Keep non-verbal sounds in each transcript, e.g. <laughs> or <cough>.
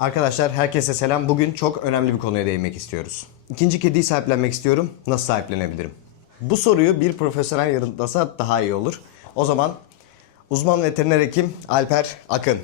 Arkadaşlar herkese selam. Bugün çok önemli bir konuya değinmek istiyoruz. İkinci kediyi sahiplenmek istiyorum. Nasıl sahiplenebilirim? Bu soruyu bir profesyonel yanıtlasa daha iyi olur. O zaman uzman veteriner hekim Alper Akın.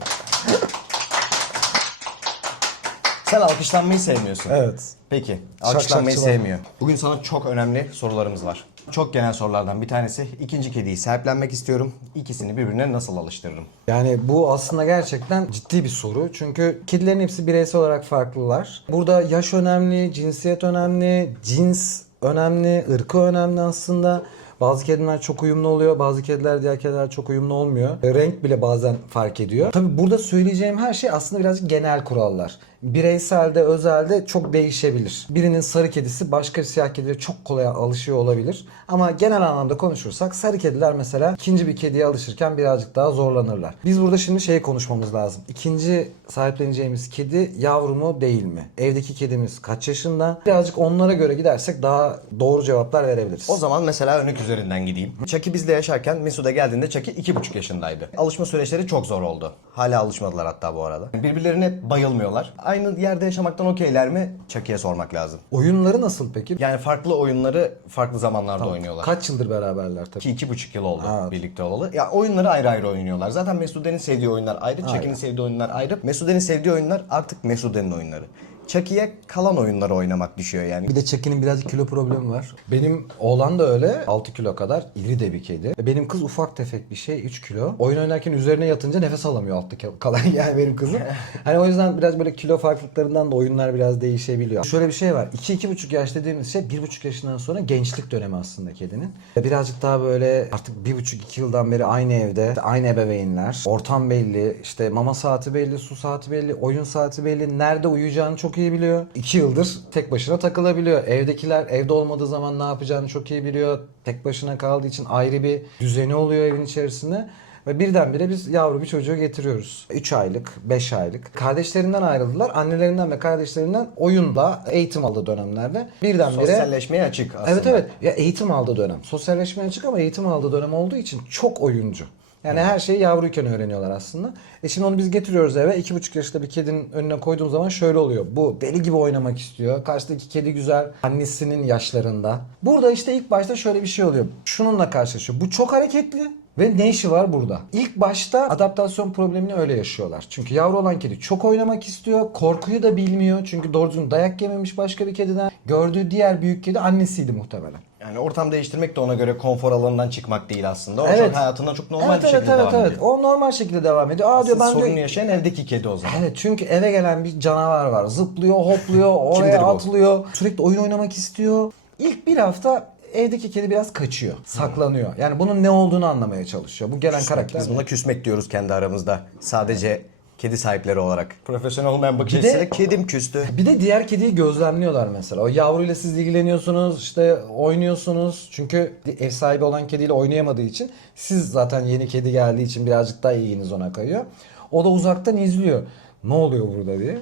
Sen alkışlanmayı sevmiyorsun. Evet. Peki, alkışlanmayı şakçılar. sevmiyor. Bugün sana çok önemli sorularımız var. Çok genel sorulardan bir tanesi. ikinci kediyi sahiplenmek istiyorum. İkisini birbirine nasıl alıştırırım? Yani bu aslında gerçekten ciddi bir soru. Çünkü kedilerin hepsi bireysel olarak farklılar. Burada yaş önemli, cinsiyet önemli, cins önemli, ırkı önemli aslında. Bazı kediler çok uyumlu oluyor, bazı kediler diğer kediler çok uyumlu olmuyor. Renk bile bazen fark ediyor. Tabii burada söyleyeceğim her şey aslında birazcık genel kurallar. Bireyselde, özelde çok değişebilir. Birinin sarı kedisi başka bir siyah kediye çok kolay alışıyor olabilir. Ama genel anlamda konuşursak sarı kediler mesela ikinci bir kediye alışırken birazcık daha zorlanırlar. Biz burada şimdi şey konuşmamız lazım. İkinci sahipleneceğimiz kedi yavru mu değil mi? Evdeki kedimiz kaç yaşında? Birazcık onlara göre gidersek daha doğru cevaplar verebiliriz. O zaman mesela örnek üzerinden gideyim. Chucky bizle yaşarken Mesude geldiğinde Chucky iki buçuk yaşındaydı. Alışma süreçleri çok zor oldu. Hala alışmadılar hatta bu arada. Birbirlerine bayılmıyorlar. Aynı yerde yaşamaktan okeyler mi? Chucky'ye sormak lazım. Oyunları nasıl peki? Yani farklı oyunları farklı zamanlarda oynuyorlar. Kaç yıldır beraberler tabii. Ki iki buçuk yıl oldu Ha. birlikte olalı. Ya oyunları ayrı ayrı oynuyorlar. Zaten Mesude'nin sevdiği oyunlar ayrı, Chucky'nin sevdiği oyunlar ayrı. Mesude'nin sevdiği oyunlar artık Mesude'nin oyunları. Chucky'ye kalan oyunları oynamak düşüyor yani. Bir de Chucky'nin birazcık kilo problemi var. Benim oğlan da öyle. 6 kilo kadar iri de bir kedi. Benim kız ufak tefek bir şey 3 kilo. Oyun oynarken üzerine yatınca nefes alamıyor altta kalan <laughs> yani benim kızım. <laughs> hani o yüzden biraz böyle kilo farklılıklarından da oyunlar biraz değişebiliyor. Şöyle bir şey var. 2-2,5 yaş dediğimiz şey 1,5 yaşından sonra gençlik dönemi aslında kedinin. Birazcık daha böyle artık 1,5-2 yıldan beri aynı evde, aynı ebeveynler, ortam belli, işte mama saati belli, su saati belli, oyun saati belli, nerede uyuyacağını çok iyi biliyor. 2 yıldır tek başına takılabiliyor. Evdekiler evde olmadığı zaman ne yapacağını çok iyi biliyor. Tek başına kaldığı için ayrı bir düzeni oluyor evin içerisinde. Ve birdenbire biz yavru bir çocuğu getiriyoruz. 3 aylık, 5 aylık. Kardeşlerinden ayrıldılar. Annelerinden ve kardeşlerinden oyunda eğitim aldığı dönemlerde birdenbire... Sosyalleşmeye açık aslında. Evet evet. Ya eğitim aldığı dönem. Sosyalleşmeye açık ama eğitim aldığı dönem olduğu için çok oyuncu. Yani her şeyi yavruyken öğreniyorlar aslında. E şimdi onu biz getiriyoruz eve. iki buçuk yaşında bir kedinin önüne koyduğum zaman şöyle oluyor. Bu deli gibi oynamak istiyor. Karşıdaki kedi güzel. Annesinin yaşlarında. Burada işte ilk başta şöyle bir şey oluyor. Şununla karşılaşıyor. Bu çok hareketli. Ve ne işi var burada? İlk başta adaptasyon problemini öyle yaşıyorlar. Çünkü yavru olan kedi çok oynamak istiyor. Korkuyu da bilmiyor. Çünkü doğru düzgün dayak yememiş başka bir kediden. Gördüğü diğer büyük kedi annesiydi muhtemelen. Yani ortam değiştirmek de ona göre konfor alanından çıkmak değil aslında. O Evet. çok hayatına çok normal evet, bir evet, şekilde evet, devam evet. ediyor. O normal şekilde devam ediyor. Aa diyor Asıl ben sorunu diyor, yaşayan evdeki kedi o zaman. Evet çünkü eve gelen bir canavar var. Zıplıyor, hopluyor, <laughs> Kimdir oraya bu? atlıyor. Sürekli oyun oynamak istiyor. İlk bir hafta evdeki kedi biraz kaçıyor. Saklanıyor. Yani bunun ne olduğunu anlamaya çalışıyor. Bu gelen karakter. Biz buna küsmek diyoruz kendi aramızda. Sadece kedi sahipleri olarak. Profesyonel olmayan bakış Bir de- açısıyla kedim küstü. Bir de diğer kediyi gözlemliyorlar mesela. O yavruyla siz ilgileniyorsunuz, işte oynuyorsunuz. Çünkü ev sahibi olan kediyle oynayamadığı için siz zaten yeni kedi geldiği için birazcık daha ilginiz ona kayıyor. O da uzaktan izliyor. Ne oluyor burada diye.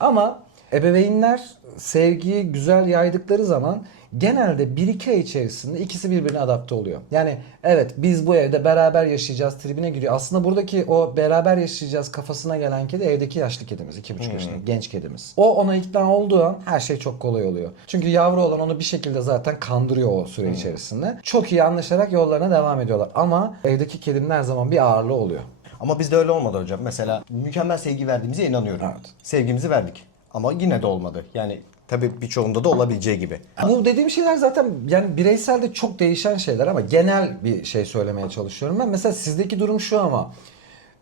Ama ebeveynler sevgiyi güzel yaydıkları zaman genelde 1-2 ay içerisinde ikisi birbirine adapte oluyor. Yani evet biz bu evde beraber yaşayacağız tribine giriyor. Aslında buradaki o beraber yaşayacağız kafasına gelen kedi evdeki yaşlı kedimiz. 2,5 yaşındaki genç kedimiz. O ona ikna olduğu an her şey çok kolay oluyor. Çünkü yavru olan onu bir şekilde zaten kandırıyor o süre içerisinde. Çok iyi anlaşarak yollarına devam ediyorlar. Ama evdeki kedinin her zaman bir ağırlığı oluyor. Ama bizde öyle olmadı hocam. Mesela mükemmel sevgi verdiğimize inanıyorum. Evet. Sevgimizi verdik. Ama yine de olmadı. Yani tabii birçoğunda da olabileceği gibi. Bu dediğim şeyler zaten yani bireyselde çok değişen şeyler ama genel bir şey söylemeye çalışıyorum ben. Mesela sizdeki durum şu ama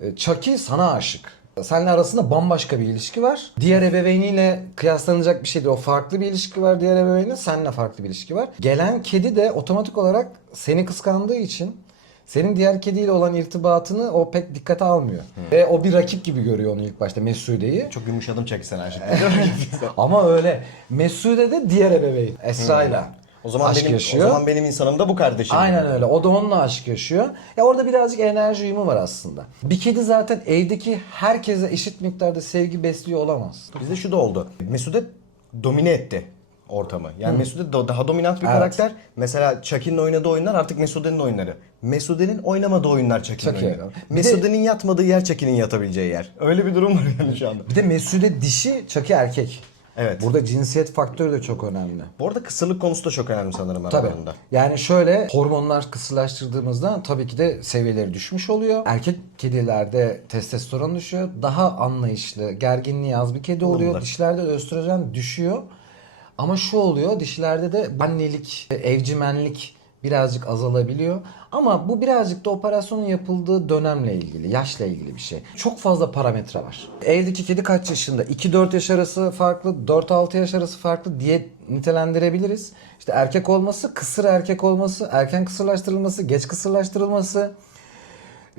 e, Chucky sana aşık. Seninle arasında bambaşka bir ilişki var. Diğer ebeveyniyle kıyaslanacak bir şey değil. O farklı bir ilişki var diğer ebeveyniyle. Seninle farklı bir ilişki var. Gelen kedi de otomatik olarak seni kıskandığı için senin diğer kediyle olan irtibatını o pek dikkate almıyor. Ve o bir rakip gibi görüyor onu ilk başta Mesude'yi. Çok yumuşadım Chucky sen aşık. <laughs> Ama öyle. Mesude de diğer ebeveyn. Esra'yla. o zaman aşk benim yaşıyor. o zaman benim insanım da bu kardeşim. Aynen öyle. O da onunla aşk yaşıyor. Ya orada birazcık enerji uyumu var aslında. Bir kedi zaten evdeki herkese eşit miktarda sevgi besliyor olamaz. Bizde şu da oldu. Mesude domine etti. Ortamı. Yani Mesude do- daha dominant bir Evet. karakter. Mesela Chucky'nin oynadığı oyunlar artık Mesude'nin oyunları. Mesude'nin oynamadığı oyunlar Chucky'nin Chucky. oyunları. Mesude'nin yatmadığı yer Chucky'nin yatabileceği yer. Öyle bir durum var yani şu anda. Bir de Mesude dişi, Chucky erkek. Evet. Burada cinsiyet faktörü de çok önemli. Bu arada kısırlık konusu da çok önemli sanırım Tabii. aralarında. Yani şöyle hormonlar kısırlaştırdığımızda tabii ki de seviyeleri düşmüş oluyor. Erkek kedilerde testosteron düşüyor. Daha anlayışlı, gerginliği az bir kedi oluyor. Olumlu. Dişlerde de östrojen düşüyor. Ama şu oluyor dişlerde de annelik, evcimenlik birazcık azalabiliyor. Ama bu birazcık da operasyonun yapıldığı dönemle ilgili, yaşla ilgili bir şey. Çok fazla parametre var. Evdeki kedi kaç yaşında? 2-4 yaş arası farklı, 4-6 yaş arası farklı diye nitelendirebiliriz. İşte erkek olması, kısır erkek olması, erken kısırlaştırılması, geç kısırlaştırılması.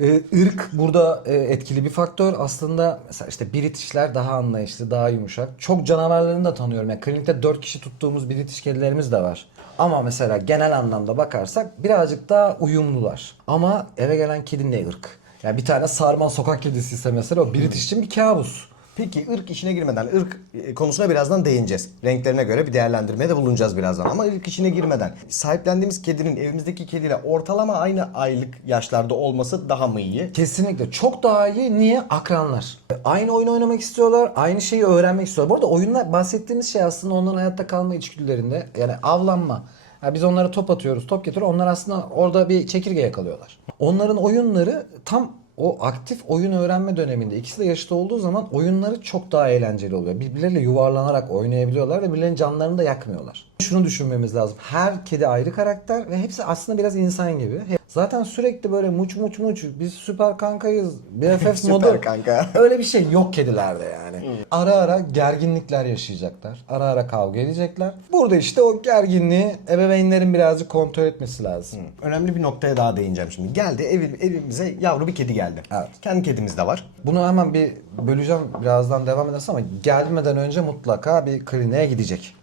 Ee, ırk burada e, etkili bir faktör. Aslında mesela işte Britishler daha anlayışlı, daha yumuşak. Çok canavarlarını da tanıyorum. Yani klinikte 4 kişi tuttuğumuz British kedilerimiz de var. Ama mesela genel anlamda bakarsak birazcık daha uyumlular. Ama eve gelen kedi ne ırk? Yani bir tane sarman sokak kedisi ise mesela o British için bir kabus. Peki ırk işine girmeden, ırk e, konusuna birazdan değineceğiz. Renklerine göre bir değerlendirmeye de bulunacağız birazdan. Ama ırk işine girmeden, sahiplendiğimiz kedinin evimizdeki kediyle ortalama aynı aylık yaşlarda olması daha mı iyi? Kesinlikle çok daha iyi. Niye? Akranlar. Aynı oyun oynamak istiyorlar. Aynı şeyi öğrenmek istiyorlar. Bu arada oyunlar bahsettiğimiz şey aslında onların hayatta kalma içgüdülerinde. Yani avlanma. Yani biz onlara top atıyoruz, top getiriyor. Onlar aslında orada bir çekirge yakalıyorlar. Onların oyunları tam o aktif oyun öğrenme döneminde ikisi de yaşta olduğu zaman oyunları çok daha eğlenceli oluyor. Birbirleriyle yuvarlanarak oynayabiliyorlar ve birbirlerinin canlarını da yakmıyorlar. Şunu düşünmemiz lazım. Her kedi ayrı karakter ve hepsi aslında biraz insan gibi. Zaten sürekli böyle muç muç muç biz süper kankayız. BFF <laughs> Süper modu. kanka. <laughs> Öyle bir şey yok kedilerde yani. Ara ara gerginlikler yaşayacaklar. Ara ara kavga edecekler. Burada işte o gerginliği ebeveynlerin birazcık kontrol etmesi lazım. Önemli bir noktaya daha değineceğim şimdi. Geldi evi, evimize yavru bir kedi geldi. Evet. Kendi kedimiz de var. Bunu hemen bir böleceğim birazdan devam edersin ama gelmeden önce mutlaka bir kliniğe gidecek.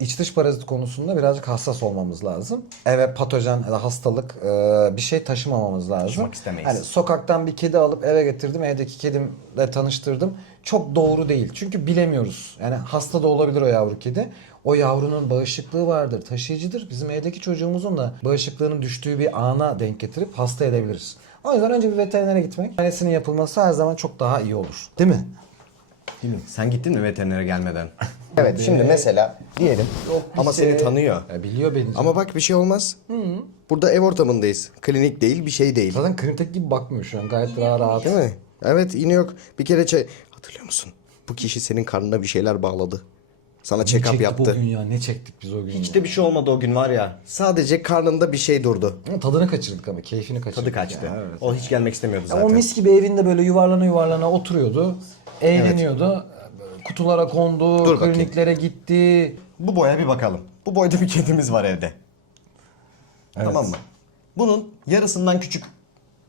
İç dış parazit konusunda birazcık hassas olmamız lazım. Eve patojen ya da hastalık e, bir şey taşımamamız lazım. Taşımak istemeyiz. Hani sokaktan bir kedi alıp eve getirdim, evdeki kedimle tanıştırdım. Çok doğru değil. Çünkü bilemiyoruz. Yani hasta da olabilir o yavru kedi. O yavrunun bağışıklığı vardır, taşıyıcıdır. Bizim evdeki çocuğumuzun da bağışıklığının düştüğü bir ana denk getirip hasta edebiliriz. O yüzden önce bir veterinere gitmek, muayenesinin yapılması her zaman çok daha iyi olur. Değil mi? Değil mi? Sen gittin mi veterinere gelmeden? <laughs> evet şimdi mesela diyelim ama şey- seni tanıyor. Ya biliyor beni. Ama bak bir şey olmaz. Burada ev ortamındayız. Klinik değil, bir şey değil. Zaten klinikteki gibi bakmıyor şu an. Gayet daha rahat. Değil mi? Evet yine yok. Bir kere çay... Hatırlıyor musun? Bu kişi senin karnına bir şeyler bağladı. Sana check-up yaptı. o gün ya? Ne çektik biz o gün Hiç ya? de bir şey olmadı o gün var ya. Sadece karnında bir şey durdu. Ama Tadını kaçırdık ama keyfini kaçırdık. Tadı kaçtı. ya, evet. O hiç gelmek istemiyordu zaten. O mis gibi evinde böyle yuvarlana yuvarlana oturuyordu. Eğleniyordu. Kutulara kondu, Dur bakayım. kliniklere gitti. Bu boya bir bakalım. Bu boyda bir kedimiz var evde. Tamam mı? Bunun yarısından küçük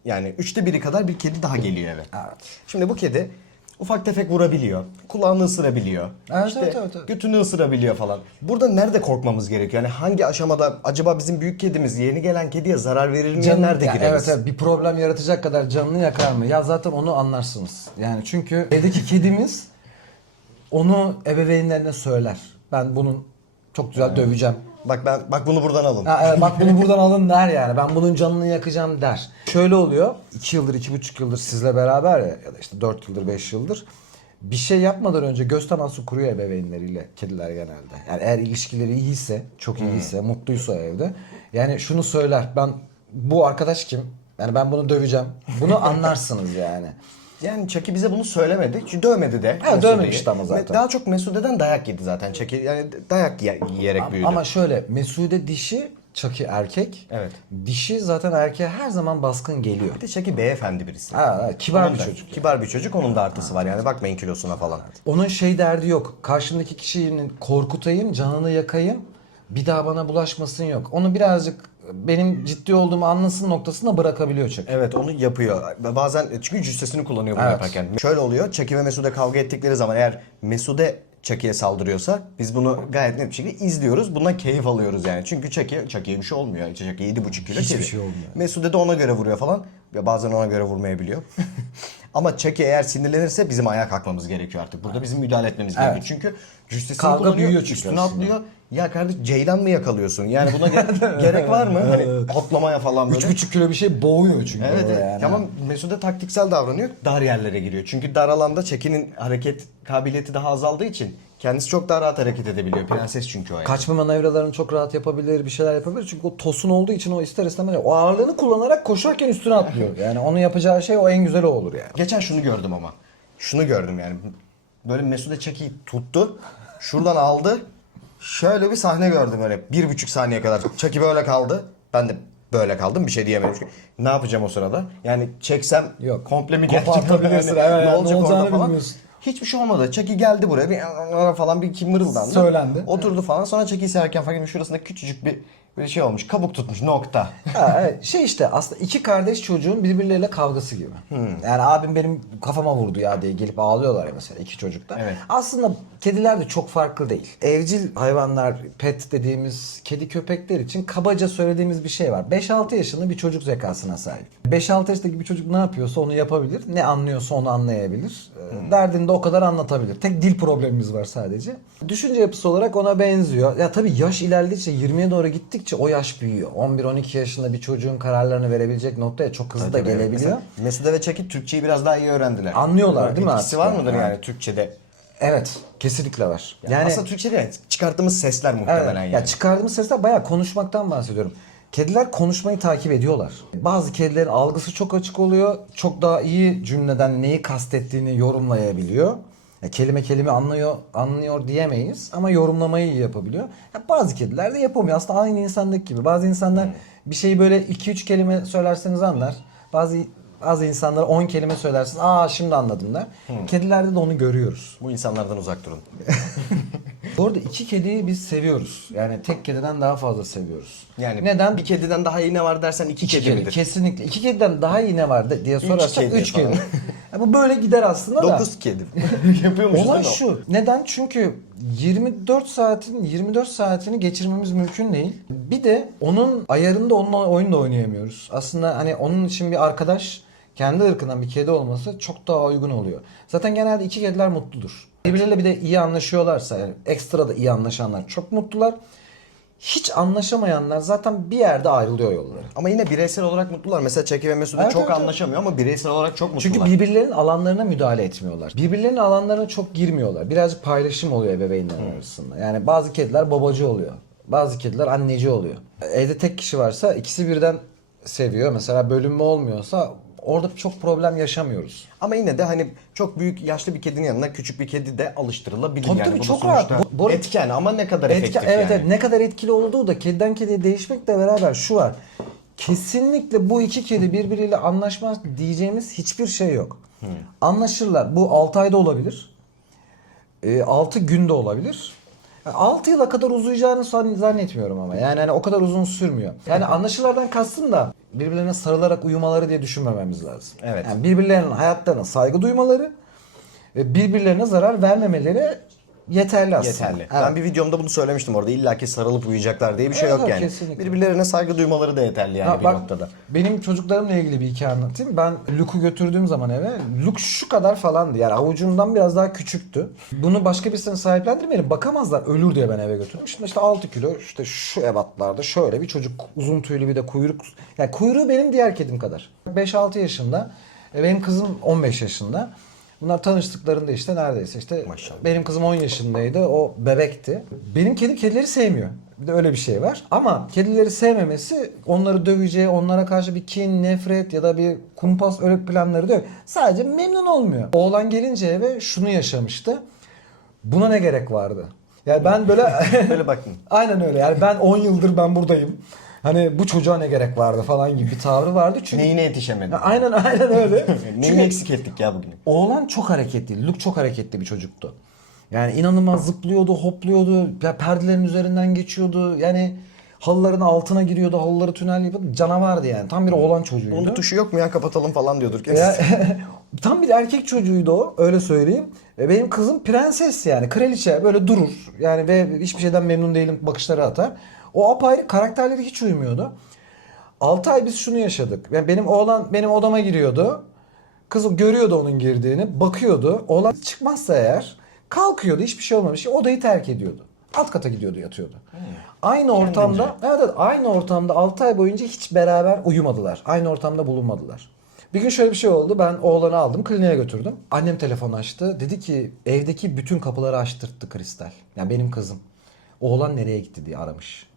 yani üçte biri kadar bir kedi daha geliyor eve. Evet. Şimdi bu kedi ufak tefek vurabiliyor. Kulağını ısırabiliyor. Evet, işte evet, evet, evet. götünü ısırabiliyor falan. Burada nerede korkmamız gerekiyor? Yani hangi aşamada acaba bizim büyük kedimiz yeni gelen kediye zarar verir mi? Canı- nerede ya gireriz? Evet evet bir problem yaratacak kadar canını yakar mı? Ya zaten onu anlarsınız. Yani çünkü evdeki kedimiz onu ebeveynlerine söyler. Ben bunun çok güzel döveceğim. Bak ben bak bunu buradan alın. Ha, evet, bak bunu buradan alın der yani. Ben bunun canını yakacağım der. Şöyle oluyor. 2 yıldır, iki buçuk yıldır sizle beraber ya, ya da işte 4 yıldır, 5 yıldır. Bir şey yapmadan önce göz teması kuruyor ebeveynleriyle kediler genelde. Yani eğer ilişkileri iyiyse, çok iyiyse, mutluysa evde. Yani şunu söyler. Ben bu arkadaş kim? Yani ben bunu döveceğim. Bunu <laughs> anlarsınız yani. Yani Chucky bize bunu söylemedi. Çünkü dövmedi de. Mesude'yi. dövmemişti ama zaten. Daha çok Mesude'den dayak yedi zaten Chucky. Yani dayak ye- yiyerek büyüdü. Ama şöyle Mesude dişi, Chucky erkek. Evet. Dişi zaten erkeğe her zaman baskın geliyor. Bir de Chucky beyefendi birisi. Ha, ha, kibar Onun bir çocuk. Kibar bir çocuk. Onun da artısı var yani. Bakmayın kilosuna falan. Onun şey derdi yok. Karşımdaki kişinin korkutayım, canını yakayım. Bir daha bana bulaşmasın yok. Onu birazcık benim ciddi olduğumu anlasın noktasında bırakabiliyor Chucky. Evet onu yapıyor. Bazen çünkü cüssesini kullanıyor bunu Evet. yaparken. Şöyle oluyor. Chucky ve Mesude kavga ettikleri zaman eğer Mesude Chucky'ye saldırıyorsa biz bunu gayet net bir şekilde izliyoruz. Bundan keyif alıyoruz yani. Çünkü Chucky, Chucky'ye bir şey olmuyor. Chucky 7,5 kilo Hiçbir kedi. şey olmuyor. Mesude de ona göre vuruyor falan. Ve bazen ona göre vurmayabiliyor. <laughs> Ama Chucky eğer sinirlenirse bizim ayağa kalkmamız gerekiyor artık. Burada bizim müdahale etmemiz gerekiyor. Çünkü cüssesini Kavga kullanıyor, büyüyor çünkü üstüne aslında. atlıyor. Ya kardeş ceylan mı yakalıyorsun? Yani buna <laughs> ge- gerek var mı? Hani atlamaya falan böyle. 3,5 kilo bir şey boğuyor çünkü. Evet, evet. yani. Tamam Mesude taktiksel davranıyor. Dar yerlere giriyor. Çünkü dar alanda Çeki'nin hareket kabiliyeti daha azaldığı için kendisi çok daha rahat hareket edebiliyor. Prenses çünkü o yani. Kaçma manevralarını çok rahat yapabilir, bir şeyler yapabilir. Çünkü o tosun olduğu için o ister istemez o ağırlığını kullanarak koşarken üstüne atlıyor. Yani onun yapacağı şey o en güzel o olur yani. Geçen şunu gördüm ama. Şunu gördüm yani. Böyle Mesude Çeki'yi tuttu. Şuradan aldı. Şöyle bir sahne gördüm öyle. Bir buçuk saniye kadar. Çeki böyle kaldı. Ben de böyle kaldım. Bir şey diyemedim. Çünkü ne yapacağım o sırada? Yani çeksem Yok. komple mi gelecek? Kopartabilirsin, Yani evet, ne olacak olacağını orada falan. bilmiyorsun. Hiçbir şey olmadı. Çeki geldi buraya. Bir <laughs> falan bir kim mırıldandı. Söylendi. Oturdu falan. Sonra Çeki'yi serken fark ettim. Şurasında küçücük bir bir şey olmuş. Kabuk tutmuş. Nokta. <laughs> Ha, evet. Şey işte aslında iki kardeş çocuğun birbirleriyle kavgası gibi. Yani abim benim kafama vurdu ya diye gelip ağlıyorlar ya mesela iki çocuk da. Evet. Aslında kediler de çok farklı değil. Evcil hayvanlar, pet dediğimiz kedi köpekler için kabaca söylediğimiz bir şey var. 5-6 yaşında bir çocuk zekasına sahip. 5-6 yaşındaki bir çocuk ne yapıyorsa onu yapabilir. Ne anlıyorsa onu anlayabilir. Ee, Derdini de o kadar anlatabilir. Tek dil problemimiz var sadece. Düşünce yapısı olarak ona benziyor. Ya tabii yaş ilerledikçe 20'ye doğru gittikçe o yaş büyüyor. 11-12 yaşında bir çocuğun kararlarını verebilecek noktaya çok hızlı da gelebiliyor. Mesela Mesude ve Çeki Türkçeyi biraz daha iyi öğrendiler. Anlıyorlar değil mi Etkisi artık? var mıdır Yani. yani Türkçede? Evet, kesinlikle var. Yani aslında Türkçe'de çıkarttığımız sesler muhtemelen Evet. yani. Ya çıkardığımız sesler bayağı konuşmaktan bahsediyorum. Kediler konuşmayı takip ediyorlar. Bazı kedilerin algısı çok açık oluyor. Çok daha iyi cümleden neyi kastettiğini yorumlayabiliyor. Ya kelime kelime anlıyor anlıyor diyemeyiz ama yorumlamayı iyi yapabiliyor. Ya bazı kediler de yapamıyor. Aslında aynı insandaki gibi. Bazı insanlar bir şeyi böyle 2-3 kelime söylerseniz anlar. Bazı bazı insanlar 10 kelime söylersiniz. Aa şimdi anladım der. Kedilerde de onu görüyoruz. Bu insanlardan uzak durun. <laughs> Bu arada iki kediyi biz seviyoruz. Yani tek kediden daha fazla seviyoruz. Yani neden? bir kediden daha iyi ne var dersen iki, İki kedi, kedi. midir? Kesinlikle. İki kediden daha iyi ne var de- diye sorarsak kedi üç falan. <laughs> Ya bu böyle gider aslında da. Dokuz kedi. <laughs> Yapıyormuşuz Olay değil mi? şu. Neden? Çünkü 24 saatin 24 saatini geçirmemiz mümkün değil. Bir de onun ayarında onunla oyun da oynayamıyoruz. Aslında hani onun için bir arkadaş kendi ırkından bir kedi olması çok daha uygun oluyor. Zaten genelde iki kediler mutludur. Birbirleriyle bir de iyi anlaşıyorlarsa yani ekstra da iyi anlaşanlar çok mutlular. Hiç anlaşamayanlar zaten bir yerde ayrılıyor yolları. Ama yine bireysel olarak mutlular. Mesela Çeki ve Mesude Evet, çok evet, evet. anlaşamıyor ama bireysel olarak çok mutlular. Çünkü birbirlerinin alanlarına müdahale etmiyorlar. Birbirlerinin alanlarına çok girmiyorlar. Birazcık paylaşım oluyor ebeveynler arasında. Yani bazı kediler babacı oluyor. Bazı kediler anneci oluyor. Evde tek kişi varsa ikisi birden seviyor. Mesela bölünme olmuyorsa orada çok problem yaşamıyoruz. Ama yine de hani çok büyük yaşlı bir kedinin yanına küçük bir kedi de alıştırılabilir Tabii yani. tabii, Bu da çok sonuçta rahat. Bu- bu- etken ama ne kadar Etki- efektif evet, yani. evet ne kadar etkili olduğu da kediden kediye değişmekle beraber şu var. Kesinlikle bu iki kedi birbiriyle anlaşmaz diyeceğimiz hiçbir şey yok. Anlaşırlar. Bu 6 ayda olabilir. 6 günde olabilir. 6 yıla kadar uzayacağını san- zannetmiyorum ama. Yani hani o kadar uzun sürmüyor. Yani anlaşırlardan kastım da birbirlerine sarılarak uyumaları diye düşünmememiz lazım. Evet. Yani birbirlerinin hayatlarına saygı duymaları ve birbirlerine zarar vermemeleri yeterli aslında. Yeterli. Evet. Ben bir videomda bunu söylemiştim orada. İlla ki sarılıp uyuyacaklar diye bir şey Evet, yok yani. kesinlikle. Birbirlerine saygı duymaları da yeterli yani Ha, bir bak, noktada. Benim çocuklarımla ilgili bir hikaye anlatayım. Ben Luke'u götürdüğüm zaman eve Luke şu kadar falandı. Yani avucumdan biraz daha küçüktü. Bunu başka birisine sahiplendirmeyelim. Bakamazlar ölür diye ben eve götürdüm. Şimdi işte 6 kilo işte şu ebatlarda şöyle bir çocuk uzun tüylü bir de kuyruk. Yani kuyruğu benim diğer kedim kadar. 5-6 yaşında. E, Benim kızım 15 yaşında. Bunlar tanıştıklarında işte neredeyse işte Maşallah. benim kızım 10 yaşındaydı. O bebekti. Benim kedim kedileri sevmiyor. Bir de öyle bir şey var. Ama kedileri sevmemesi onları döveceği, onlara karşı bir kin, nefret ya da bir kumpas öyle planları da yok. Sadece memnun olmuyor. Oğlan gelince eve şunu yaşamıştı. Buna ne gerek vardı? Yani ben böyle Böyle bakın. <laughs> Aynen öyle. Yani ben 10 yıldır ben buradayım. Hani bu çocuğa ne gerek vardı falan gibi bir tavrı vardı. Çünkü Neyine yetişemedi? Aynen aynen öyle. <laughs> Neyini Çünkü eksik ettik ya bugün? Oğlan çok hareketli. Luke çok hareketli bir çocuktu. Yani inanılmaz zıplıyordu, hopluyordu. Ya perdelerin üzerinden geçiyordu. Yani halıların altına giriyordu. Halıları tünel yapıyordu. Canavardı yani. Tam bir oğlan çocuğuydu. Bunun tuşu yok mu ya kapatalım falan diyordur Ya, <laughs> tam bir erkek çocuğuydu o öyle söyleyeyim. Ve benim kızım prenses yani kraliçe böyle durur. Yani ve hiçbir şeyden memnun değilim bakışları atar. O apayrı karakterleri hiç uymuyordu. 6 ay biz şunu yaşadık. Yani benim oğlan benim odama giriyordu. Kızım görüyordu onun girdiğini, bakıyordu. Oğlan çıkmazsa eğer kalkıyordu hiçbir şey olmamış. Odayı terk ediyordu. alt kata gidiyordu yatıyordu. Aynı ortamda evet, evet aynı ortamda 6 ay boyunca hiç beraber uyumadılar. Aynı ortamda bulunmadılar. Bir gün şöyle bir şey oldu. Ben oğlanı aldım kliniğe götürdüm. Annem telefon açtı. Dedi ki evdeki bütün kapıları açtırttı Kristal. Yani benim kızım. Oğlan nereye gitti diye aramış.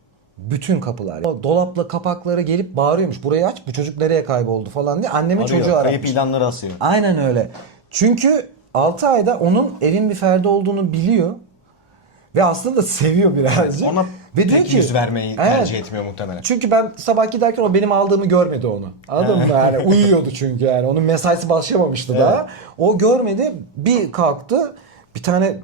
Bütün kapılar. O dolapla kapakları gelip bağırıyormuş. Burayı aç bu çocuk nereye kayboldu falan diye. Annemin çocuğu Arıyor. aramış. Kayıp ilanları asıyor. Aynen öyle. Çünkü 6 ayda onun evin bir ferdi olduğunu biliyor. Ve aslında da seviyor birazcık. Ona Ve diyor pek ki, yüz vermeyi Evet. tercih etmiyor muhtemelen. Çünkü ben sabah giderken o benim aldığımı görmedi onu. Anladın mı? Yani uyuyordu çünkü yani. Onun mesaisi başlamamıştı daha. O görmedi. Bir kalktı. Bir tane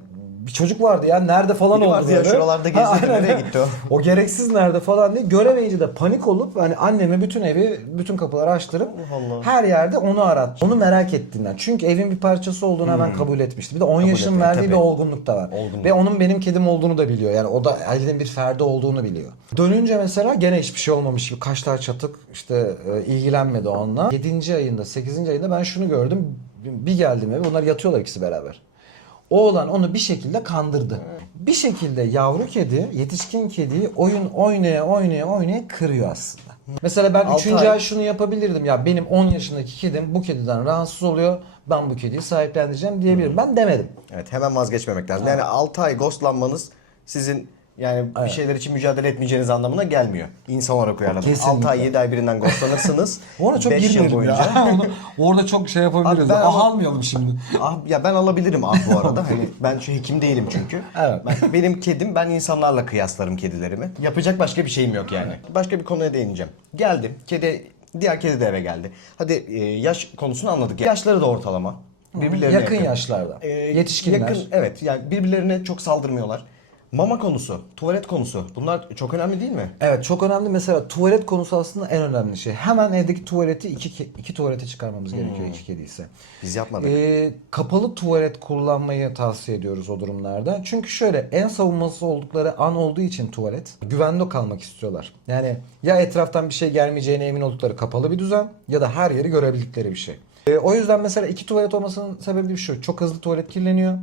bir çocuk vardı ya nerede falan Biri oldu vardı ya, böyle. şuralarda gezdi, nereye gitti o? <laughs> O gereksiz nerede falan diye göremeyince de panik olup hani anneme bütün evi bütün kapıları açtırıp Allah. her yerde onu arattı. Onu merak ettiğinden. Çünkü evin bir parçası olduğunu hemen kabul etmişti. Bir de 10 yaşın etti, verdiği tabii. bir olgunluk da var. Olgunluk. Ve onun benim kedim olduğunu da biliyor. Yani o da ailenin bir ferdi olduğunu biliyor. Dönünce mesela gene hiçbir şey olmamış gibi kaşlar çatık işte e, ilgilenmedi onunla. 7. ayında 8. ayında ben şunu gördüm. Bir geldim eve bunlar yatıyorlar ikisi beraber. Oğlan onu bir şekilde kandırdı. Bir şekilde yavru kedi yetişkin kediyi oyun oynaya oynaya oynaya kırıyor aslında. Mesela ben Altı 3. ay- ay şunu yapabilirdim. Ya benim 10 yaşındaki kedim bu kediden rahatsız oluyor. Ben bu kediyi sahiplendireceğim diyebilirim. Ben demedim. Evet hemen vazgeçmemek lazım. Yani 6 ay ghostlanmanız sizin yani bir şeyler için mücadele etmeyeceğiniz anlamına gelmiyor. İnsan olarak uyarladım. Kesinlikle. 6 ay 7 ay birinden ghostlanırsınız. <laughs> Ona çok 5 yıl girmeyelim ya. <laughs> Orada çok şey yapabiliriz. Abi ben ah ama- almayalım şimdi. <laughs> Ah, ya ben alabilirim ah bu arada. Hani ben şu hekim değilim çünkü. Evet. Ben, benim kedim ben insanlarla kıyaslarım kedilerimi. Yapacak başka bir şeyim yok yani. Başka bir konuya değineceğim. Geldim. Kedi diğer kedi de eve geldi. Hadi e, yaş konusunu anladık. Yaşları da ortalama. Birbirlerine Yakın yaşlarda. Ee, Yetişkinler. Yakın, evet yani birbirlerine çok saldırmıyorlar. Mama konusu, tuvalet konusu bunlar çok önemli değil mi? Evet çok önemli. Mesela tuvalet konusu aslında en önemli şey. Hemen evdeki tuvaleti iki, iki tuvalete çıkarmamız gerekiyor iki kedi ise. Biz yapmadık. Ee, kapalı tuvalet kullanmayı tavsiye ediyoruz o durumlarda. Çünkü şöyle en savunmasız oldukları an olduğu için tuvalet güvende kalmak istiyorlar. Yani ya etraftan bir şey gelmeyeceğine emin oldukları kapalı bir düzen ya da her yeri görebildikleri bir şey. Ee, o yüzden mesela iki tuvalet olmasının sebebi de şu. Çok hızlı tuvalet kirleniyor.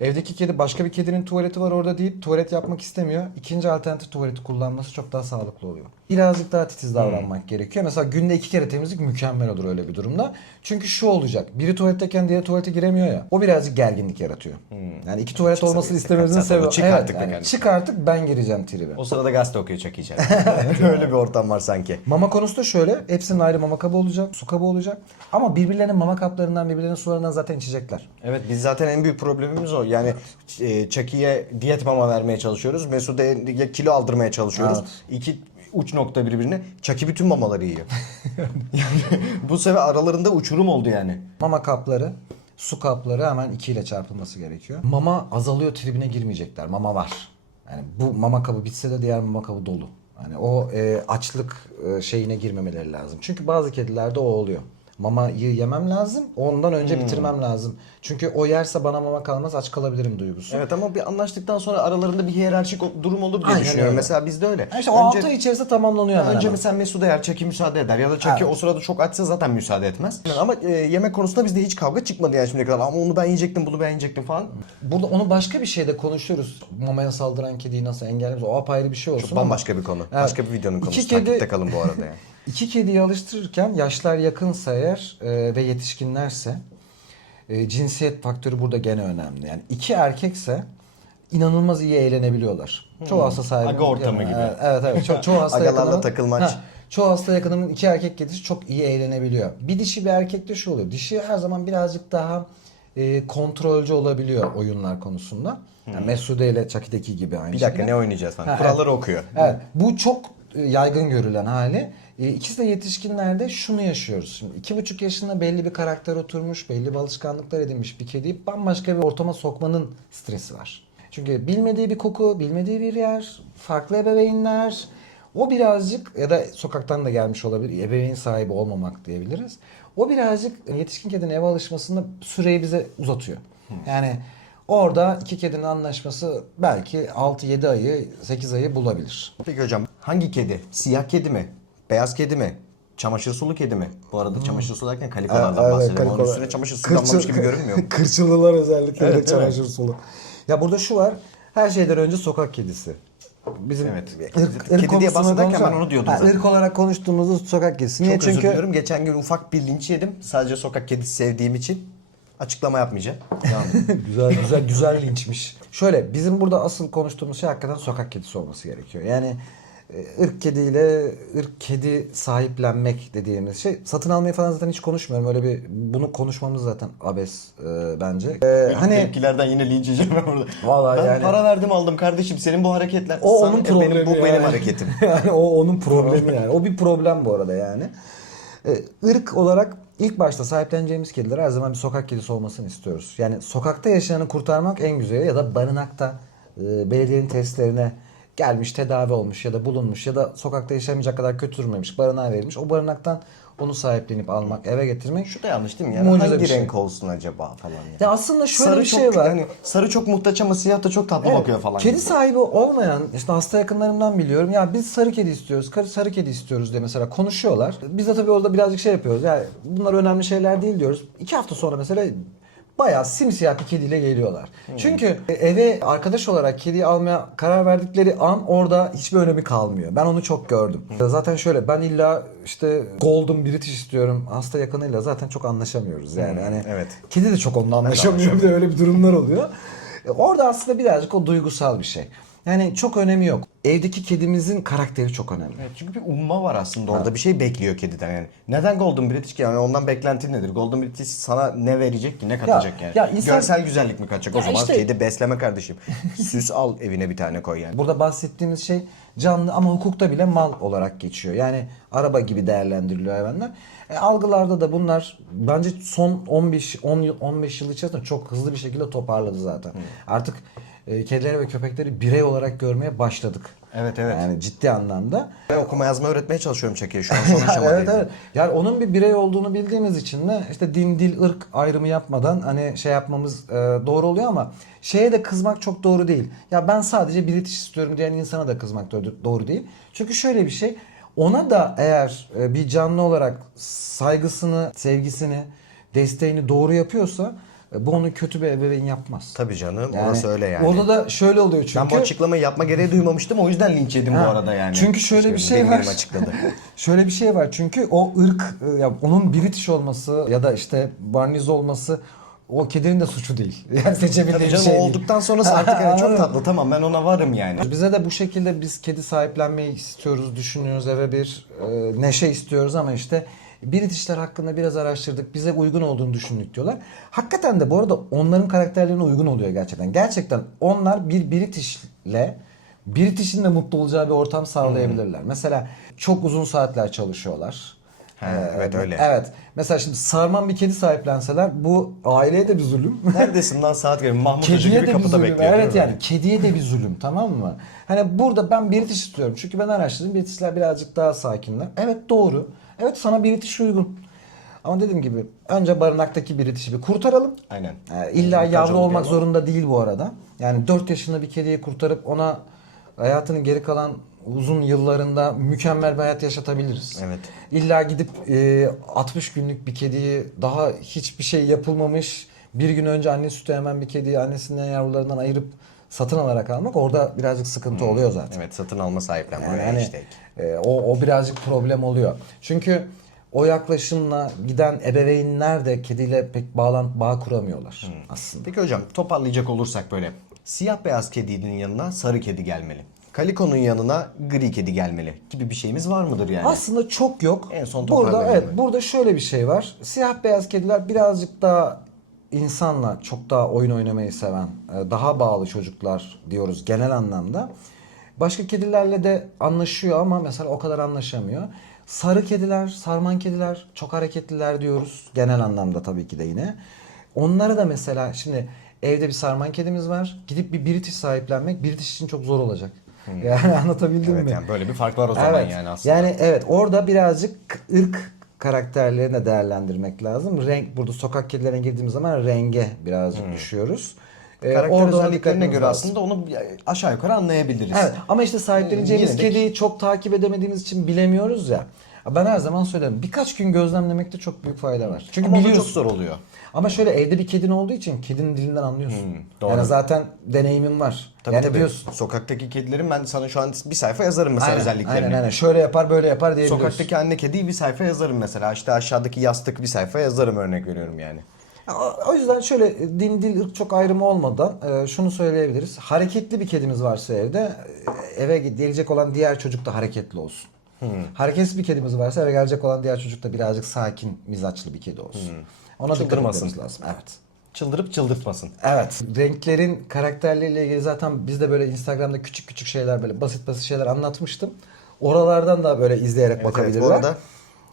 Evdeki kedi başka bir kedinin tuvaleti var orada deyip tuvalet yapmak istemiyor. İkinci alternatif tuvaleti kullanması çok daha sağlıklı oluyor. Birazcık daha titiz davranmak gerekiyor. Mesela günde iki kere temizlik mükemmel olur öyle bir durumda. Çünkü şu olacak. Biri tuvaletteyken diğer tuvalete giremiyor ya. O birazcık gerginlik yaratıyor. Yani iki tuvalet Çıksa olmasını istememizin sebebi. Çık Evet, artık yani çık artık ben gireceğim tribe. O sırada gazete okuyor çak içeride. <laughs> <laughs> Öyle bir ortam var sanki. Mama konusu da şöyle. Hepsinin ayrı mama kabı olacak, su kabı olacak. Ama birbirlerinin mama kaplarından, birbirlerinin sularından zaten içecekler. Evet biz zaten en büyük problemimiz o. Yani e, Chucky'ye diyet mama vermeye çalışıyoruz. Mesude'ye kilo aldırmaya çalışıyoruz. İki uç nokta birbirine. Chucky bütün mamaları yiyor. <laughs> yani bu sefer aralarında uçurum oldu yani. Mama kapları, su kapları hemen 2 ile çarpılması gerekiyor. Mama azalıyor tribine girmeyecekler. Mama var. Yani bu mama kabı bitse de diğer mama kabı dolu. Yani o e, açlık e, şeyine girmemeleri lazım. Çünkü bazı kedilerde o oluyor. Mamayı yemem lazım. Ondan önce bitirmem lazım. Çünkü o yerse bana mama kalmaz aç kalabilirim duygusu. Evet ama bir anlaştıktan sonra aralarında bir hiyerarşik o- durum olur diye Aynen düşünüyorum. öyle. Mesela bizde öyle. Yani İşte o 6 ay içerisinde tamamlanıyor hemen Önce hemen. mesela Mesude yer, Chucky müsaade eder ya da Chucky Evet. o sırada çok açsa zaten müsaade etmez. Ama e, yemek konusunda bizde hiç kavga çıkmadı yani şimdiye kadar. Ama onu ben yiyecektim, bunu ben yiyecektim falan. Burada onu başka bir şeyde konuşuyoruz. Mamaya saldıran kediyi nasıl engelleriz? O apayrı bir şey olsun Çok ama- bambaşka bir konu. Evet. Başka bir videonun konusu. İki kedi- Takipte kalın bu arada yani. <laughs> İki kediyi alıştırırken yaşlar yakınsa eğer e, ve yetişkinlerse e, cinsiyet faktörü burada gene önemli. Yani iki erkekse inanılmaz iyi eğlenebiliyorlar. Çoğu hasta sahibi. Aga ortamı gibi. Evet evet. Ço- çoğu <laughs> hasta Agalarla yakınımın- takılmaç. Ha, çoğu hasta yakınımın iki erkek kedisi çok iyi eğlenebiliyor. Bir dişi bir erkekte şu oluyor. Dişi her zaman birazcık daha e, kontrolcü olabiliyor oyunlar konusunda. Yani Mesude ile Chucky'deki gibi aynı Bir dakika şekilde. ne oynayacağız falan. Ha, Kuralları okuyor. Evet. Bu çok e, yaygın görülen hali. E, İkisi de yetişkinlerde şunu yaşıyoruz. Şimdi iki buçuk yaşında belli bir karakter oturmuş, belli bir alışkanlıklar edinmiş bir kediyi bambaşka bir ortama sokmanın stresi var. Çünkü bilmediği bir koku, bilmediği bir yer, farklı ebeveynler, o birazcık ya da sokaktan da gelmiş olabilir, ebeveyn sahibi olmamak diyebiliriz. O birazcık yetişkin kedinin eve alışmasında süreyi bize uzatıyor. Yani orada iki kedinin anlaşması belki 6-7 ayı, 8 ayı bulabilir. Peki hocam hangi kedi? Siyah kedi mi? Beyaz kedi mi? Çamaşır sulu kedi mi? Bu arada çamaşır sulu derken kalikolardan bahsediyorum. Onun üstüne çamaşır sulu damlamış gibi görünmüyor mu? <laughs> Kırçılılar özellikle Evet, değil mi? sulu. Ya burada şu var. Her şeyden önce sokak kedisi. Bizim Evet. Kedi diye konusunu bahsederken konuşalım. ben onu diyordum Ha, zaten. ırk olarak konuştuğumuzda sokak kedisi. Niye? Çok Çünkü özür diliyorum. Geçen gün ufak bir linç yedim. Sadece sokak kedisi sevdiğim için. Açıklama yapmayacağım. Devam edin. <laughs> güzel güzel güzel linçmiş. Şöyle bizim burada asıl konuştuğumuz şey hakikaten sokak kedisi olması gerekiyor. Yani ırk kediyle ırk kedi sahiplenmek dediğimiz şey satın almayı falan zaten hiç konuşmuyorum. Öyle bir bunu konuşmamız zaten abes e, bence. E, hani Benimkilerden yine linç yiyeceğim ben burada. Vallahi ben yani- para verdim aldım kardeşim. Senin bu hareketler. o sana- onun problemi. Benim, bu yani. benim hareketim. <laughs> yani o onun problemi yani. O bir problem bu arada yani. Ee, ırk olarak ilk başta sahipleneceğimiz kediler her zaman bir sokak kedisi olmasını istiyoruz. Yani sokakta yaşayanı kurtarmak en güzeli ya da barınakta e, belediyenin testlerine gelmiş, tedavi olmuş ya da bulunmuş ya da sokakta yaşamayacak kadar kötü durmamış, barınağa verilmiş. O barınaktan onu sahiplenip almak, eve getirmek. Şu da yanlış değil mi? Yani Mucize hangi bir şey. renk olsun acaba falan ya. Ya aslında şöyle sarı bir çok, şey var. Yani sarı çok muhtaç ama siyah da çok tatlı Evet, bakıyor falan. Kedi gibi. sahibi olmayan işte hasta yakınlarımdan biliyorum. Ya biz sarı kedi istiyoruz, karı sarı kedi istiyoruz diye mesela konuşuyorlar. Biz de tabii orada birazcık şey yapıyoruz. Yani bunlar önemli şeyler değil diyoruz. İki hafta sonra mesela bayağı simsiyah bir kediyle geliyorlar. Hmm. Çünkü eve arkadaş olarak kediyi almaya karar verdikleri an orada hiçbir önemi kalmıyor. Ben onu çok gördüm. Zaten şöyle ben illa işte Golden British istiyorum hasta yakınıyla zaten çok anlaşamıyoruz yani. Hani Hmm, evet. Kedi de çok onunla anlaşamıyor. Bir de öyle bir durumlar oluyor. E, Orada aslında birazcık o duygusal bir şey. Yani çok önemi yok. Evdeki kedimizin karakteri çok önemli. Evet, çünkü bir umma var aslında orada bir şey bekliyor kediden yani. Neden Golden British ki yani ondan beklentin nedir? Golden British sana ne verecek ki ne katacak yani? ya insan- Görsel güzellik mi katacak? Ya o zaman işte- kedi besleme kardeşim. <laughs> Süs al evine bir tane koy yani. Burada bahsettiğimiz şey canlı ama hukukta bile mal olarak geçiyor. Yani araba gibi değerlendiriliyor hayvanlar. E, algılarda da bunlar bence son 15 10 yıl 15 yıl içerisinde çok hızlı bir şekilde toparladı zaten. Artık e, kedileri ve köpekleri birey olarak görmeye başladık. Evet, evet. Yani ciddi anlamda. Ben okuma yazma öğretmeye çalışıyorum Çeki'ye şu an <laughs> son aşamadayız. evet evet. Yani onun bir birey olduğunu bildiğimiz için de işte din, dil, ırk ayrımı yapmadan hani şey yapmamız e, doğru oluyor ama şeye de kızmak çok doğru değil. Ya ben sadece British istiyorum diyen insana da kızmak doğru, değil. Çünkü şöyle bir şey ona da eğer e, bir canlı olarak saygısını, sevgisini, desteğini doğru yapıyorsa bu onu kötü bir ebeveyn yapmaz. Tabii canım Yani orası öyle yani. Orada da şöyle oluyor çünkü. ben bu açıklamayı yapma gereği duymamıştım o yüzden linç yedim bu Ha, arada yani. Çünkü şöyle bir şey var. açıkladı. <laughs> şöyle bir şey var. Çünkü o ırk e, ya onun British olması ya da işte Barniz olması o kedinin de suçu değil. <laughs> Yani seçebildiği bir canım şey değil. olduktan sonrası <laughs> artık hani çok tatlı tamam ben ona varım yani. Bize de bu şekilde biz kedi sahiplenmeyi istiyoruz, düşünüyoruz, eve bir e, neşe istiyoruz ama işte Britishler hakkında biraz araştırdık, bize uygun olduğunu düşündük diyorlar. Hakikaten de bu arada onların karakterlerine uygun oluyor gerçekten. Gerçekten onlar bir British'le British'in de mutlu olacağı bir ortam sağlayabilirler. Mesela çok uzun saatler çalışıyorlar. He, evet, öyle. Evet. Mesela şimdi sarman bir kedi sahiplenseler bu aileye de bir zulüm. <laughs> Neredesin lan saat gibi Mahmut Hoca gibi kapıda zulüm. bekliyor. Evet yani kediye de bir zulüm tamam mı? Hani burada ben British istiyorum. Çünkü ben araştırdım. Britishler birazcık daha sakinler. Evet doğru. Evet sana British uygun. Ama dediğim gibi önce barınaktaki British'i bir kurtaralım. Aynen. Ee, illa Muhtaç yavru olmak zorunda değil bu arada. Yani 4 yaşında bir kediyi kurtarıp ona hayatının geri kalan uzun yıllarında mükemmel bir hayat yaşatabiliriz. Evet. İlla gidip e, 60 günlük bir kediyi daha hiçbir şey yapılmamış bir gün önce anne sütü hemen bir kediyi annesinden yavrularından ayırıp satın alarak almak orada birazcık sıkıntı oluyor zaten. Evet satın alma sahiplenme. Yani Yani işte. e, o, o birazcık problem oluyor. Çünkü o yaklaşımla giden ebeveynler de kediyle pek bağlan bağ kuramıyorlar aslında. Peki hocam toparlayacak olursak böyle. Siyah beyaz kedinin yanına sarı kedi gelmeli. Kaliko'nun yanına gri kedi gelmeli gibi bir şeyimiz var mıdır yani? Aslında çok yok. En son burada evet burada şöyle bir şey var. Siyah beyaz kediler birazcık daha insanla çok daha oyun oynamayı seven, e, daha bağlı çocuklar diyoruz genel anlamda. Başka kedilerle de anlaşıyor ama mesela o kadar anlaşamıyor. Sarı kediler, sarman kediler çok hareketliler diyoruz. Genel anlamda tabii ki de yine. Onları da mesela şimdi evde bir sarman kedimiz var. Gidip bir British sahiplenmek British için çok zor olacak. Yani <laughs> anlatabildim Hmm. Evet mi? yani böyle bir fark var o zaman yani aslında. Yani evet orada birazcık ırk karakterlerini de değerlendirmek lazım. Renk burada sokak kedilerine girdiğimiz zaman renge birazcık düşüyoruz. Ee, Hmm. Karakter orada özelliklerine göre lazım. aslında onu aşağı yukarı anlayabiliriz. Evet ama işte sahipleneceğimiz de- kediyi çok takip edemediğimiz için bilemiyoruz ya. Ben her zaman söylerim. Birkaç gün gözlemlemekte çok büyük fayda var. Çünkü Ama biliyorsun. çok zor oluyor. Ama şöyle evde bir kedin olduğu için kedinin dilinden anlıyorsun. Hmm, doğru. Yani zaten deneyimin var. Tabii yani tabii. diyorsun. Sokaktaki kedilerin ben sana şu an bir sayfa yazarım mesela Aynen, özelliklerini. aynen aynen. Şöyle yapar böyle yapar diye Sokaktaki anne kediyi bir sayfa yazarım mesela. İşte aşağıdaki yastık bir sayfa yazarım örnek veriyorum yani. O- O yüzden şöyle din, dil, ırk çok ayrımı olmadan e, şunu söyleyebiliriz. Hareketli bir kedimiz varsa evde e, eve gelecek olan diğer çocuk da hareketli olsun. Hmm. Hareketsiz bir kedimiz varsa eve gelecek olan diğer çocuk da birazcık sakin, mizaçlı bir kedi olsun. Ona dikkat Hmm. Etmemiz lazım. Evet. Çıldırıp çıldırtmasın. Evet. Renklerin karakterleriyle ilgili zaten biz de böyle Instagram'da küçük küçük şeyler böyle basit basit şeyler anlatmıştım. Oralardan da böyle izleyerek Evet, bakabilirler. bu arada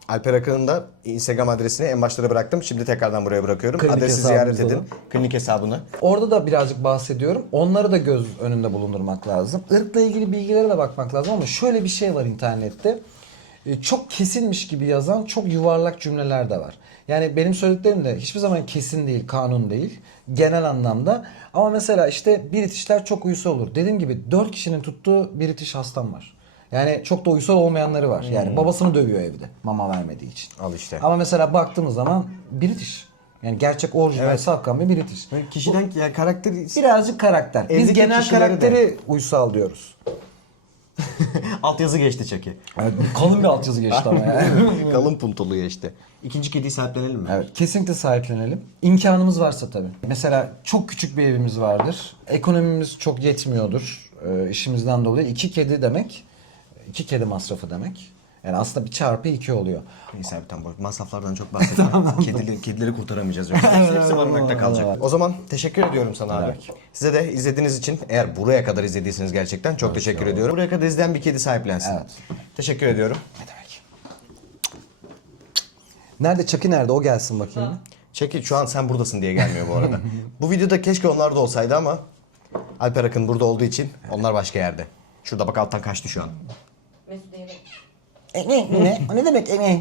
Alper Akın'ın da Instagram adresini en başlara bıraktım. Şimdi tekrardan buraya bırakıyorum. Klinik Adresi ziyaret edin. Klinik hesabını. Orada da birazcık bahsediyorum. Onları da göz önünde bulundurmak lazım. Irkla ilgili bilgilere de bakmak lazım ama şöyle bir şey var internette. E, Çok kesinmiş gibi yazan çok yuvarlak cümleler de var. Yani benim söylediklerim de hiçbir zaman kesin değil, kanun değil. Genel anlamda. Ama mesela işte Britishler çok uysal olur. Dediğim gibi 4 kişinin tuttuğu British hastam var. Yani çok da uysal olmayanları var. Yani babasını dövüyor evde mama vermediği için. Al işte. Ama mesela baktığımız zaman British. Yani gerçek orijinal Evet. safkan bir British. Kişiden yani karakteri Birazcık karakter. Biz Evdeki genel kişilere karakteri uysal diyoruz. <laughs> altyazı geçti çeki. kalın bir altyazı geçti ama yani. <laughs> Kalın puntolu geçti. İkinci kediyi sahiplenelim mi? evet, kesinlikle sahiplenelim. İmkanımız varsa tabii. Mesela çok küçük bir evimiz vardır. Ekonomimiz çok yetmiyordur e, işimizden dolayı. İki kedi demek, iki kedi masrafı demek. Yani aslında bir çarpı iki oluyor. Neyse abi tamam. Masraflardan çok bahsetme. <laughs> kedileri, kedileri kurtaramayacağız yoksa. Hepsi evet, barınakta kalacak. O zaman teşekkür ediyorum sana abi. Size de izlediğiniz için eğer buraya kadar izlediyseniz gerçekten çok teşekkür ediyorum. Buraya kadar izleyen bir kedi sahiplensin. Evet. Teşekkür ediyorum. Ne demek? Nerede? Çaki nerede? O gelsin bakayım. Çekil şu an sen buradasın diye gelmiyor bu arada. <laughs> bu videoda keşke onlar da olsaydı ama Alper Akın burada olduğu için onlar başka yerde. Şurada bak alttan kaçtı şu an. Mesut yemek. E, ne? Ne? O ne demek? E, ne?